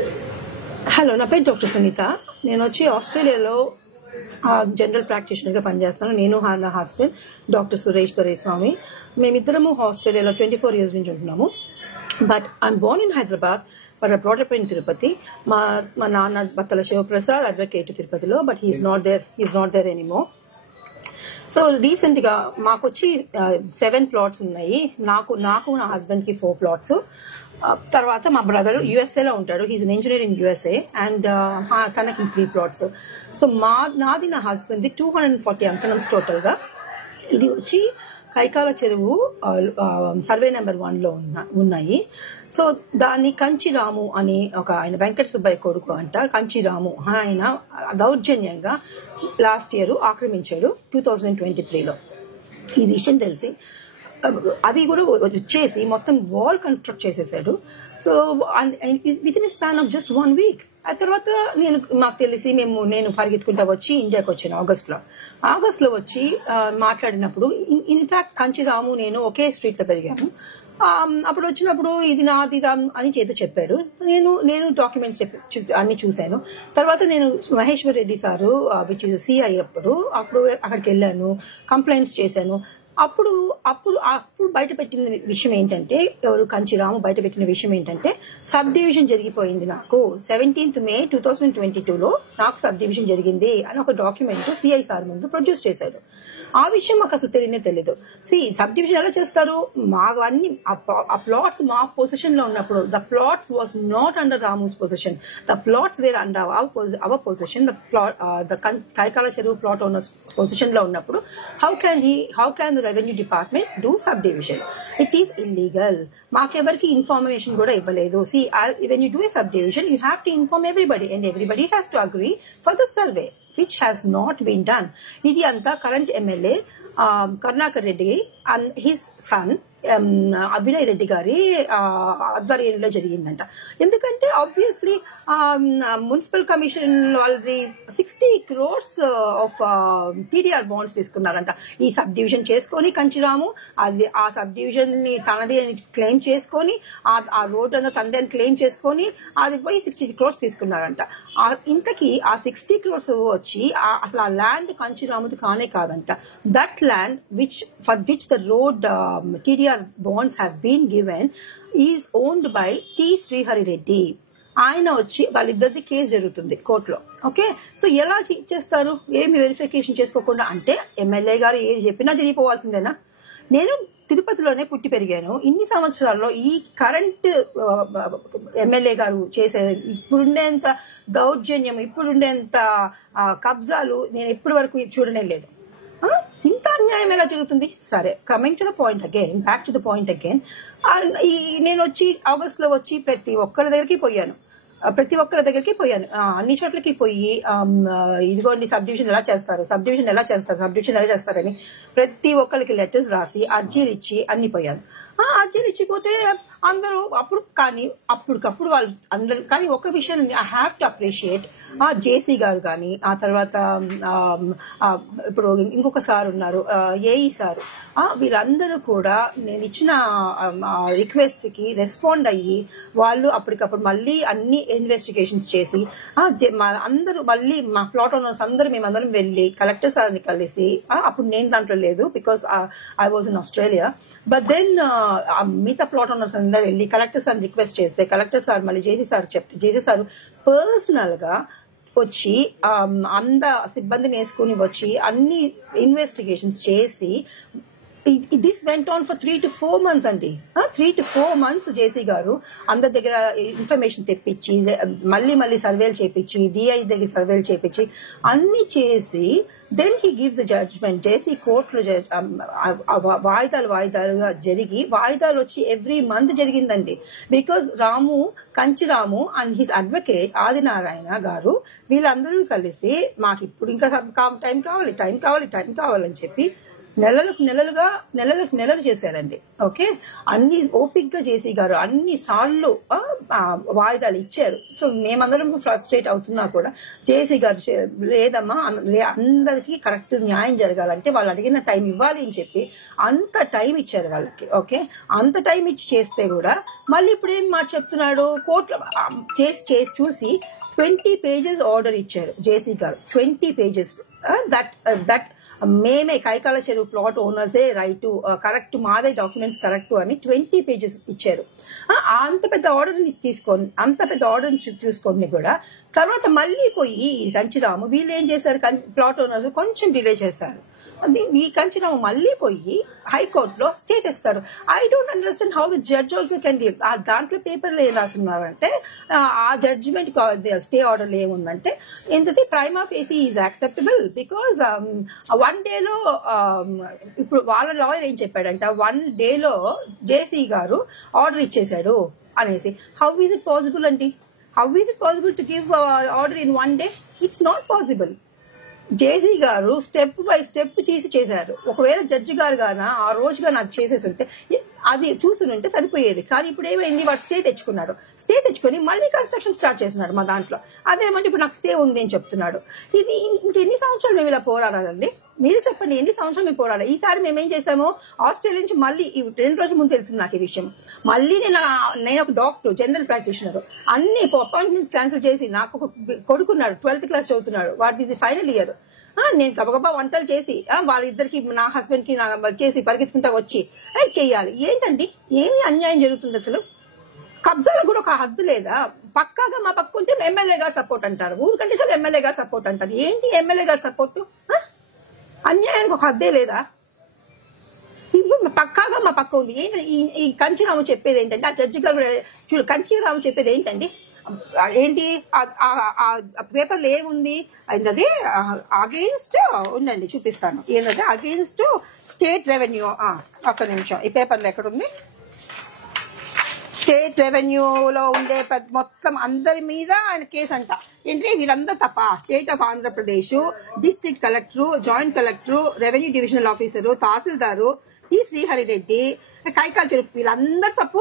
Hello, నా పేరు doctor Sunitha. నేను వచ్చి ఆస్ట్రేలియాలో జనరల్ ప్రాక్టీషనర్గా పనిచేస్తాను. నేను నా హస్బెండ్ డాక్టర్ సురేష్ దొరైస్వామి. మేమిద్దరము ఆస్ట్రేలియాలో 24 years నుంచి ఉంటున్నాము. But I'm born in Hyderabad, but I brought up in Tirupati. మా నాన్న బత్తల శివప్రసాద్ అడ్వకేట్ తిరుపతిలో, but he's not there anymore. So recent గా మాకు వచ్చి 7 plots ఉన్నాయి. నాకు నా హస్బెండ్ కి 4 plots. తర్వాత మా బ్రదర్ యుఎస్ఏ లో ఉంటాడు. He's an engineer in USA and తనకి 3 plots. సో నాది నా హస్బెండ్ ది 240 అంకణమ్స్ టోటల్ గా. ఇది వచ్చి కైకాల చెరువు సర్వే నెంబర్ 1 లో ఉన్నాయి. సో దాన్ని కంచిరాము అని ఆయన వెంకట సుబ్బయ్య కొడుకు అంట. కంచిరాము ఆయన దౌర్జన్యంగా లాస్ట్ ఇయర్ ఆక్రమించాడు 2023లో. ఈ విషయం తెలిసి అది కూడా వచ్చేసి మొత్తం వాల్ కన్స్ట్రక్ట్ చేసేసాడు. So with in span of just 1 week. ఆ తర్వాత మాకు తెలిసి నేను పరిగెత్తుకుంటా వచ్చి ఇండియాకి వచ్చాను ఆగస్ట్ లో వచ్చి మాట్లాడినప్పుడు, ఇన్ఫాక్ట్ కంచిరాము నేను ఒకే స్ట్రీట్ లో పెరిగాము. అప్పుడు వచ్చినప్పుడు ఇది నాది అని చేత చెప్పాడు. నేను డాక్యుమెంట్స్ అన్ని చూశాను. తర్వాత నేను Maheshwar Reddy sir which is CI అప్పుడు అక్కడికి వెళ్ళాను, కంప్లైంట్స్ చేశాను. అప్పుడు బయట పెట్టిన విషయం ఏంటంటే, ఎవరు కంచిరాము బయట పెట్టిన విషయం ఏంటంటే, సబ్ డివిజన్ జరిగిపోయింది. నాకు 17th May 2022లో నాకు సబ్ డివిజన్ జరిగింది అని ఒక డాక్యుమెంట్ సిఐ సార్ ముందు ప్రొడ్యూస్ చేశాడు. ఆ విషయం మాకు అసలు తెలియదు. సబ్ డివిజన్ ఎలా చేస్తారు? మాకు అన్ని ఆ ప్లాట్స్ మా పొజిషన్ లో ఉన్నప్పుడు, the plots was not under Ramu's position, the plots were under our position. The Kaikala చెరువు ప్లాట్ ఓనర్స్ పొజిషన్ లో ఉన్నప్పుడు how can the revenue department do subdivision? It is illegal. మాకెవరికి ఇన్ఫర్మేషన్ కూడా ఇవ్వలేదు. When you do a subdivision you have to inform everybody and everybody has to agree for the survey, which has not been done. ఇది అంతా current MLA Karunakar Reddy and his son Abhinay Reddy గారి ఆధ్వర్యంలో జరిగిందంట. ఎందుకంటే obviously municipal commission వాళ్ళది 60 crores of TDR bonds తీసుకున్నారంట. ఈ sub division చేసుకొని కంచిరాము ఆ సబ్ డివిజన్ ని తనది అని క్లెయిమ్ చేసుకొని, ఆ రోడ్ అంతా తనది అని క్లెయిమ్ చేసుకొని అది పోయి 60 crores తీసుకున్నారంట. ఇంతకీ ఆ 60 crores వచ్చి అసలు ఆ ల్యాండ్ కంచిరాముది కానే కాదంట. That land for which the road TDR bonds have been given is owned by T. Srihari Reddy. ఆయన వచ్చి వాళ్ళిద్దరిది కేసు జరుగుతుంది కోర్టులో. ఓకే, సో ఎలా చేస్తారు? ఏమి వెరిఫికేషన్ చేసుకోకుండా? అంటే ఎమ్మెల్యే గారు ఏది చెప్పినా జరిగిపోవాల్సిందేనా? నేను తిరుపతిలోనే పుట్టి పెరిగాను. ఇన్ని సంవత్సరాల్లో ఈ కరెంట్ ఎమ్మెల్యే గారు చేసే ఇప్పుడుండేంత దౌర్జన్యం, ఇప్పుడుండేంత కబ్జాలు నేను ఇప్పటి వరకు చూడనే లేదు. ఇంత అన్యాయం ఎలా జరుగుతుంది? సరే, coming to the point again, back to the point again. నేను వచ్చి ఆగస్ట్ లో వచ్చి ప్రతి ఒక్కరి దగ్గరికి పోయాను. అన్ని చోట్లకి పోయి ఇదిగోండి సబ్ డివిజన్ ఎలా చేస్తారని ప్రతి ఒక్కరికి లెటర్స్ రాసి అర్జీలు ఇచ్చి అన్ని పోయాను. అర్జీలు ఇచ్చిపోతే అందరూ అప్పటికప్పుడు వాళ్ళు అందరూ. కానీ ఒక విషయం ఐ హ్యావ్ టు అప్రిషియేట్ జేసీ గారు కానీ, ఆ తర్వాత ఇప్పుడు ఇంకొక సార్ ఉన్నారు ఏఈ సార్, వీళ్ళందరూ కూడా నేను ఇచ్చిన రిక్వెస్ట్ కి రెస్పాండ్ అయ్యి వాళ్ళు అప్పటికప్పుడు మళ్ళీ అన్ని ఇన్వెస్టిగేషన్స్ చేసి అందరూ మళ్ళీ మా ప్లాట్ ఓనర్స్ మేమందరం వెళ్ళి కలెక్టర్ సార్ని కలిసి, అప్పుడు నేను దాంట్లో లేదు because I was in Australia, but then మిగతా ప్లాట్ ఓనర్స్ అందరూ వెళ్ళి కలెక్టర్ సార్ రిక్వెస్ట్ చేస్తే కలెక్టర్ సార్ మళ్ళీ జేసీ సార్ చెప్తే జేసీ సార్ పర్సనల్ గా వచ్చి సిబ్బందిని వేసుకుని వచ్చి అన్ని ఇన్వెస్టిగేషన్స్ చేసి this went on for 3 to 4 months అండి. 3 to 4 months జేసీ గారు అందరి దగ్గర ఇన్ఫర్మేషన్ తెప్పించి మళ్ళీ సర్వేలు చేపించి డిఐ దగ్గర సర్వేలు చేపించి అన్ని చేసి then he gives the judgment. JC కోర్టులో వాయిదాలుగా జరిగి వాయిదాలు వచ్చి ఎవ్రీ మంత్ జరిగిందండి. Because Kanchiramu and his advocate Adinarayana గారు వీళ్ళందరూ కలిసి మాకు ఇప్పుడు ఇంకా టైం కావాలని చెప్పి నెలలు చేశారండి. ఓకే, అన్ని ఓపిక్ గా జేసీ గారు అన్ని సార్లు వాయిదాలు ఇచ్చారు. సో మేమందరం ఫ్రస్ట్రేట్ అవుతున్నా కూడా జేసీ గారు లేదమ్మా, అందరికీ కరెక్ట్ న్యాయం జరగాలంటే వాళ్ళు అడిగిన టైం ఇవ్వాలి అని చెప్పి అంత టైం ఇచ్చారు వాళ్ళకి. ఓకే, అంత టైం ఇచ్చి చేస్తే కూడా మళ్ళీ ఇప్పుడు ఏం మాట చెప్తున్నాడు, కోర్టులో చేసి చూసి 20 pages ఆర్డర్ ఇచ్చారు జేసీ గారు. 20 pages దట్ మేమే కైకాల చెరువు ప్లాట్ ఓనర్సే రైట్ కరెక్ట్, మాదే డాక్యుమెంట్స్ కరెక్ట్ అని 20 pages ఇచ్చారు. అంత పెద్ద ఆర్డర్ చూసుకొని కూడా తర్వాత మళ్ళీ పోయి కంచిరాము వీళ్ళు ఏం చేశారు, ప్లాట్ ఓనర్స్ కొంచెం డిలే చేశారు. ఈ కంచిరాము మళ్ళీ పోయి హైకోర్టులో స్టే తెస్తారు. I don't understand how the judge also can give. దాంట్లో పేపర్లు ఏం రాస్తున్నారంటే ఆ జడ్జిమెంట్ స్టే ఆర్డర్ ఏముందంటే ఏంటది, prima facie is acceptable because 1 day ఇప్పుడు వాళ్ళ లాయర్ ఏం చెప్పాడంటే 1 day జేసీ గారు ఆర్డర్ ఇచ్చేశాడు అనేసి. హౌ ఈజ్ ఇట్ పాసిబుల్ అండి? How is it possible to give order in 1 day? It's not possible. JC గారు స్టెప్ బై స్టెప్ చేశారు. ఒకవేళ జడ్జి గారు గాన ఆ రోజుగా నాకు చేసేసి ఉంటే అది చూసుంటే సరిపోయేది. కానీ ఇప్పుడు ఏమైంది, వాడు స్టే తెచ్చుకొని మళ్ళీ కన్స్ట్రక్షన్ స్టార్ట్ చేస్తున్నాడు మా దాంట్లో. అదేమంటే ఇప్పుడు నాకు స్టే ఉంది అని చెప్తున్నాడు. ఇది ఇంకెన్ని సంవత్సరాలు మేము ఇలా పోరాడాలండి? మీరు చెప్పండి, ఎన్ని సంవత్సరాలు మేము పోరాడాలి? ఈసారి మేమేం చేసాము, ఆస్ట్రేలియా నుంచి మళ్ళీ 2 రోజుల ముందు తెలిసింది నాకు ఈ విషయం. మళ్ళీ నేను ఒక డాక్టర్, జనరల్ ప్రాక్టీషనర్, అన్ని అపాయింట్మెంట్ క్యాన్సిల్ చేసి, నాకు ఒక కొడుకున్నాడు 12th class చదువుతున్నాడు, వాడిది ఫైనల్ ఇయర్. నేను గబగబా వంటలు చేసి వాళ్ళిద్దరికి, నా హస్బెండ్ కి చేసి పరిగెత్తుకుంటా వచ్చి చెయ్యాలి. ఏంటండి, ఏమి అన్యాయం జరుగుతుంది అసలు? కబ్జాలకు కూడా ఒక హద్దు లేదా? పక్కాగా మా పక్కుంటే ఎమ్మెల్యే గారు సపోర్ట్ అంటారు, ఊరికంటే చాలు ఎమ్మెల్యే గారు సపోర్ట్ అంటారు. ఏంటి ఎమ్మెల్యే గారు సపోర్టు? అన్యాయానికి ఒక హద్దే లేదా? ఇప్పుడు పక్కాగా మా పక్క ఉంది. ఈ కంచిరాము చెప్పేది ఏంటంటే, ఆ జడ్జి గారు చూడు, కంచిరాము చెప్పేది ఏంటండి, ఏంటి పేపర్లో ఏముంది అది అగెయిన్స్ట్ ఉండండి, చూపిస్తాను. ఏంటంటే అగెయిన్స్ట్ స్టేట్ రెవెన్యూ. ఒక్క నిమిషం, ఈ పేపర్లో ఎక్కడుంది? స్టేట్ రెవెన్యూలో ఉండే మొత్తం అందరి మీద ఆయన కేసు అంట. ఏంటంటే వీళ్ళందరూ తప్ప, state of Andhra Pradesh, district collector, joint collector, revenue divisional officer, tahsildar, Srihari Reddy, Kaikala చెరువు, వీళ్ళందరూ తప్పు.